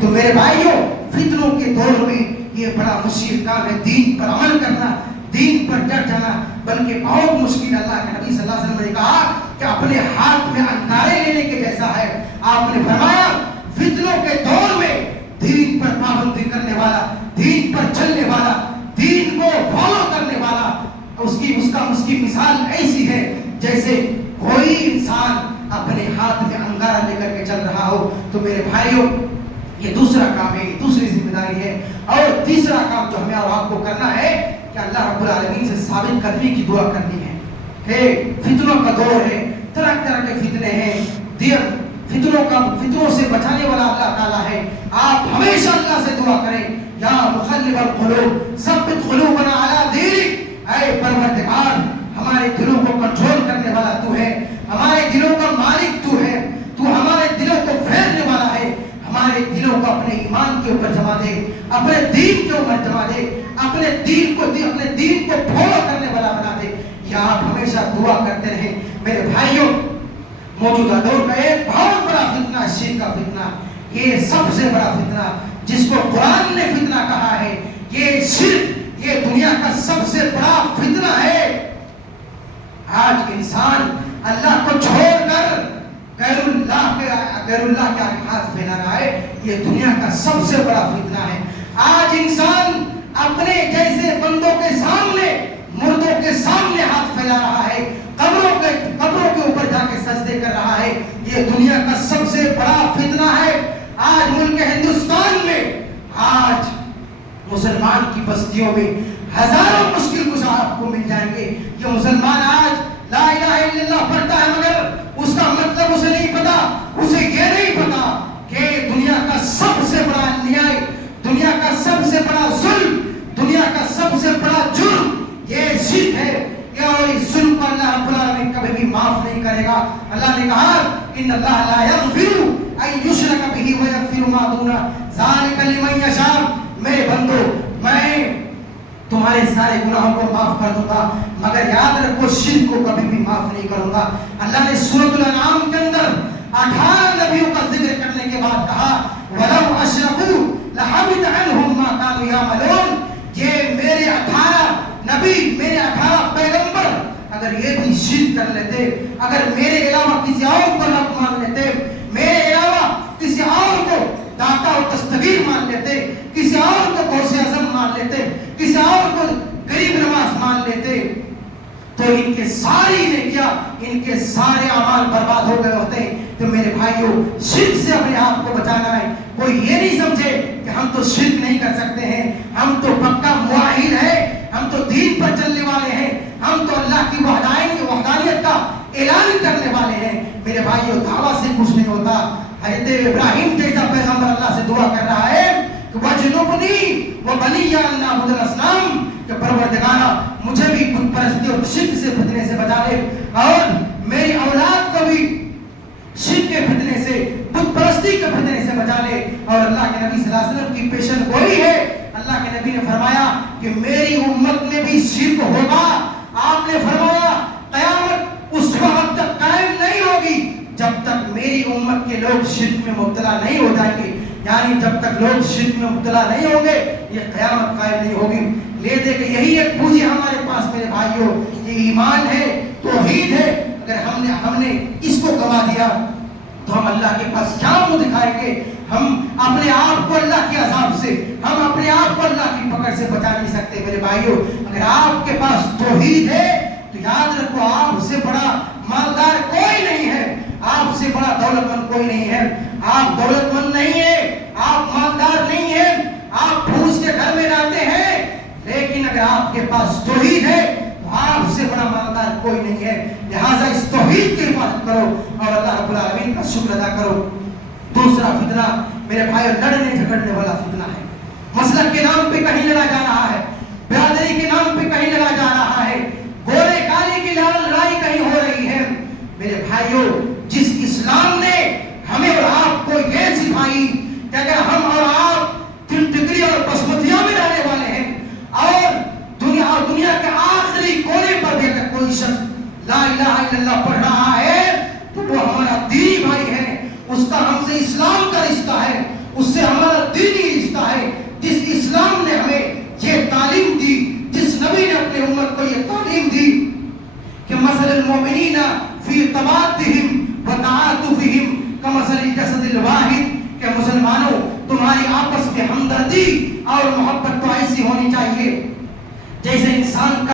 تو میرے بھائیوں فتنوں کے دور میں یہ بڑا مشکل کام ہے دین پر عمل کرنا، دین پر ڈٹ جانا، بلکہ بہت مشکل۔ اللہ کے نبی صلی اللہ علیہ وسلم نے کہا کہ اپنے ہاتھ میں انگارے لینے کے جیسا ہے۔ آپ نے فرمایا فتنوں کے دور میں دین پر پابندی کرنے والا، دین پر چلنے والا، دین کو فالو کرنے والا، اس کی مثال ایسی ہے جیسے کوئی انسان اپنے ہاتھ میں انگارہ لے کر کے چل رہا ہو۔ تو میرے بھائیوں یہ دوسرا کام ہے، یہ دوسری ذمہ داری ہے۔ اور تیسرا کام جو ہمیں اور آپ کو کرنا ہے کہ اللہ رب العالمین سے ثابت قدمی کی دعا کرنی ہے۔ فتنوں کا دور ہے، طرح طرح کے فتنے ہیں، فتنوں سے بچانے والا اللہ تعالیٰ ہے۔ آپ ہمیشہ اللہ سے دعا کریں، یا مقلب القلوب ثبت قلوبنا علی دینک، اے پروردگار ہمارے دلوں کو کنٹرول کرنے والا تو ہے، ہمارے دلوں کا مالک تو ہے، تو ہمارے دلوں کو پھیرنے والا ہے، ہمارے دلوں کو اپنے ایمان کے اوپر جما دے، اپنے دین کے اوپر جما دے، اپنے دین کو فالو کرنے والا بنا دے۔ یہ آپ ہمیشہ دعا کرتے رہیں۔ میرے بھائیوں موجودہ دور کا ایک بہت بڑا فتنہ شرک کا فتنہ، یہ سب سے بڑا فتنہ جس کو قرآن نے فتنہ کہا ہے، یہ شرک، یہ دنیا کا سب سے بڑا فتنہ ہے۔ آج انسان اللہ کو چھوڑ کر غیر اللہ کے آگے ہاتھ پھیلا رہا ہے، یہ دنیا کا سب سے بڑا فتنہ ہے۔ آج انسان اپنے جیسے بندوں کے سامنے، مردوں کے سامنے ہاتھ پھیلا رہا ہے، قبروں کے اوپر جا کے سجدے کر رہا ہے، یہ دنیا کا سب سے بڑا فتنہ ہے۔ آج ملک ہندوستان میں، آج مسلمان کی بستیوں میں ہزاروں مشکل کشا آپ کو مل جائیں گے۔ یہ مسلمان آج لا الہ الا اللہ پڑھتا ہے مگر اس کا مطلب اسے نہیں پتا، اسے یہ نہیں پتا کہ دنیا کا سب سے بڑا انیائی، دنیا کا سب سے بڑا ظلم، دنیا کا سب سے بڑا جرم یہ شرک ہے۔ اور اس ظلم کو اللہ رب العالمین کبھی بھی معاف نہیں کرے گا۔ اللہ نے کہا ان اللہ لا یغفر ان یشرک بہ ویغفر ما دون ذلک لمن یشاء۔ میرے بندو میں تمہارے سارے گناہوں کو معاف کر دوں گا مگر یاد رکھو شرک کو کبھی بھی معاف نہیں کروں گا۔ اللہ نے سورۃ الانعام کے اندر 18 نبیوں کا ذکر کرنے کے بعد کہا وَلَوْ أَشْرَكُوا لَحَبِطَ عَنْهُمْ مَا كَانُوا يَعْمَلُونَ۔ یہ میرے 18 نبی، میرے 18 پیغمبر اگر یہ بھی شرک کر لیتے، اگر میرے علاوہ کسی اور کو رب مان لیتے، میرے علاوہ کسی اور کو داتا و دستگیر مان لیتے، کسی اور کو غوث اعظم مان لیتے، کسی اور کو غریب نواز مان لیتے، تو ان کے ساری نیکیاں، ان کے سارے اعمال برباد ہو گئے ہوتے۔ تو میرے بھائیوں شرک سے اپنے آپ کو بچانا ہے۔ کوئی یہ نہیں سمجھے کہ ہم تو شرک نہیں کر سکتے ہیں، ہم تو پکا موحد ہیں، ہم تو دین پر چلنے والے ہیں، ہم تو اللہ کی وحدانیت کا اعلان کرنے والے ہیں۔ میرے بھائیوں دعویٰ سے کچھ نہیں ہوتا۔ حضرت ابراہیم جیسا پیغمبر اللہ سے دعا کر رہا ہے کہ وَجْنُبْنِي وَبَنِيَّ أَن نَعْبُدَ الْأَصْنَامَ، کہ پروردگارا مجھے بھی بت پرستی اور شرک سے فتنے سے بچا لے، اور میری اولاد کو بھی شرک کے فتنے سے، بت پرستی کے فتنے سے بچا لے۔ اور اللہ کے نبی صلی اللہ علیہ وسلم کی پیشن گوئی ہے، اللہ کے نبی نے فرمایا کہ میری امت میں بھی شرک ہوگا۔ آپ نے فرمایا قیامت اس وقت تک قائم نہیں ہوگی جب تک میری امت کے لوگ شرک میں مبتلا نہیں ہو جائیں گے، یعنی جب تک لوگ شرک میں مبتلا نہیں ہوں گے یہ قیامت قائم نہیں ہوگی۔ لے دے کہ یہی ایک پونجی ہمارے پاس میرے بھائیوں، یہ ایمان ہے، توحید ہے۔ اگر ہم نے اس کو گوا دیا تو ہم اللہ کے پاس کیا منہ دکھائیں گے؟ ہم اپنے آپ کو اللہ کے عذاب سے، ہم اپنے آپ کو اللہ کی پکڑ سے بچا نہیں سکتے۔ میرے بھائیوں اگر آپ کے پاس توحید ہے تو یاد رکھو آپ سے بڑا مالدار کوئی نہیں ہے، آپ سے بڑا دولت مند کوئی نہیں ہے۔ آپ دولت مند نہیں ہیں، آپ مالدار نہیں ہیں، آپ پھوس کے گھر میں رہتے ہیں، لیکن اگر آپ کے پاس توحید ہے تو آپ سے بڑا مالدار کوئی نہیں ہے۔ لہٰذا اس توحید کی حفاظت کرو اور اللہ رب العالمین کا شکر ادا کرو۔ دوسرا فتنہ میرے بھائیوں لڑنے جھگڑنے والا فتنہ ہے۔ مسلک کے نام پہ کہیں لڑا جا رہا ہے، برادری کے نام پہ کہیں لڑا جا رہا ہے، گورے کالے کی لڑائی کہیں ہو رہی ہے۔ میرے بھائیوں جس اسلام نے ہمیں اور آپ کو یہ سکھائی کہ اگر ہم اور آپ ٹکری اور بسمتیاں میں رہنے والے ہیں اور دنیا کے آخری کونے پر بھی اگر کوئی شخص لا الہ الا اللہ پڑھ رہا ہے تو وہ ہمارا دینی بھائی ہے، اس کا ہم سے اسلام کا رشتہ ہے، اس سے ہمارا اپنی امت کو یہ تعلیم دی کہ مثل المؤمنین فی تباتہم و تعاطفہم کمثل الجسد الواحد، کہ مسلمانوں تمہاری آپس میں ہمدردی اور محبت تو ایسی ہونی چاہیے جیسے انسان کا